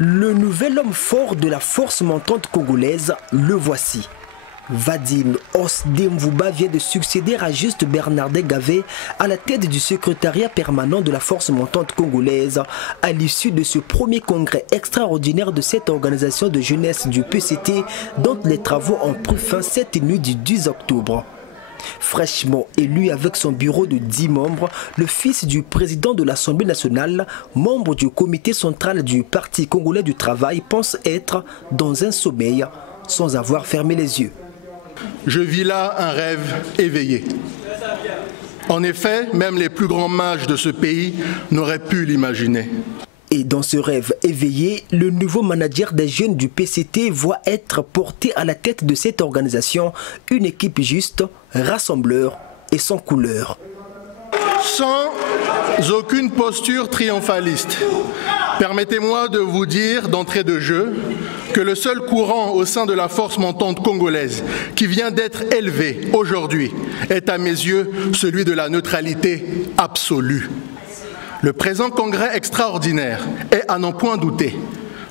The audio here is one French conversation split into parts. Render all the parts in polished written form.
Le nouvel homme fort de la force montante congolaise, le voici. Vadim Osdemvouba vient de succéder à Juste Bernardin Gavé à la tête du secrétariat permanent de la force montante congolaise à l'issue de ce premier congrès extraordinaire de cette organisation de jeunesse du PCT dont les travaux ont pris fin cette nuit du 10 octobre. Fraîchement élu avec son bureau de 10 membres, le fils du président de l'Assemblée nationale, membre du comité central du Parti congolais du travail, pense être dans un sommeil sans avoir fermé les yeux. Je vis là un rêve éveillé. En effet, même les plus grands mages de ce pays n'auraient pu l'imaginer. Et dans ce rêve éveillé, le nouveau manager des jeunes du PCT voit être porté à la tête de cette organisation une équipe juste, rassembleur et sans couleur. Sans aucune posture triomphaliste, permettez-moi de vous dire d'entrée de jeu que le seul courant au sein de la force montante congolaise qui vient d'être élevé aujourd'hui est à mes yeux celui de la neutralité absolue. Le présent congrès extraordinaire est, à n'en point douter,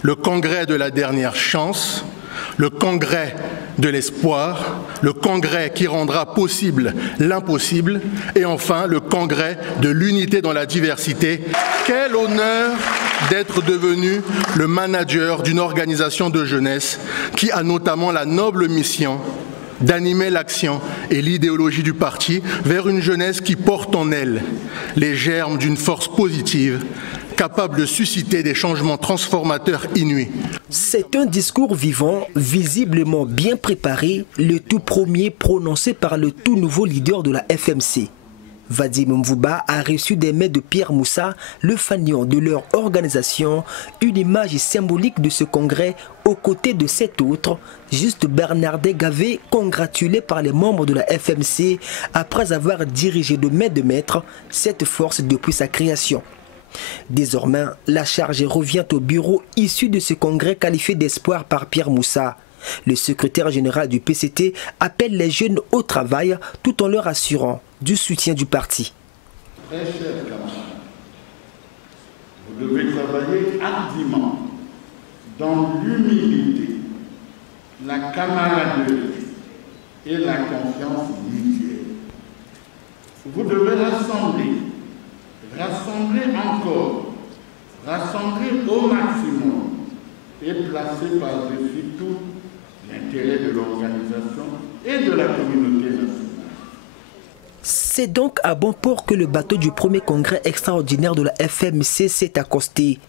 le congrès de la dernière chance, le congrès de l'espoir, le congrès qui rendra possible l'impossible et enfin le congrès de l'unité dans la diversité. Quel honneur d'être devenu le manager d'une organisation de jeunesse qui a notamment la noble mission d'animer l'action et l'idéologie du parti vers une jeunesse qui porte en elle les germes d'une force positive capable de susciter des changements transformateurs inouïs. C'est un discours vivant, visiblement bien préparé, le tout premier prononcé par le tout nouveau leader de la FMC. Vadim Mvouba a reçu des mains de Pierre Moussa, le fanion de leur organisation, une image symbolique de ce congrès aux côtés de cet autre, Juste Bernardin Gavé, congratulé par les membres de la FMC après avoir dirigé de main de maître cette force depuis sa création. Désormais, la charge revient au bureau issu de ce congrès qualifié d'espoir par Pierre Moussa. Le secrétaire général du PCT appelle les jeunes au travail tout en leur assurant du soutien du parti. Très chers camarades, vous devez travailler activement dans l'humilité, la camaraderie et la confiance mutuelle. Vous devez rassembler encore, rassembler au maximum et placer par-dessus tout l'intérêt de l'organisation et de la communauté nationale. C'est donc à bon port que le bateau du premier congrès extraordinaire de la FMC s'est accosté.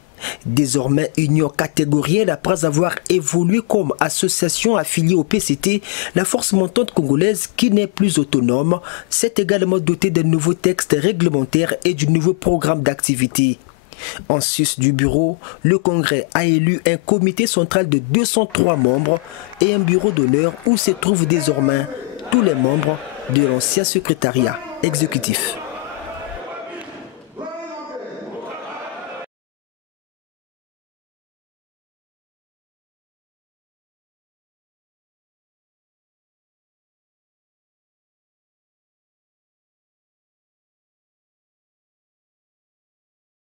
Désormais union catégorielle après avoir évolué comme association affiliée au PCT, la force montante congolaise qui n'est plus autonome s'est également dotée d'un nouveau texte réglementaire et du nouveau programme d'activité. En sus du bureau, le congrès a élu un comité central de 203 membres et un bureau d'honneur où se trouvent désormais tous les membres de l'ancien secrétariat exécutif.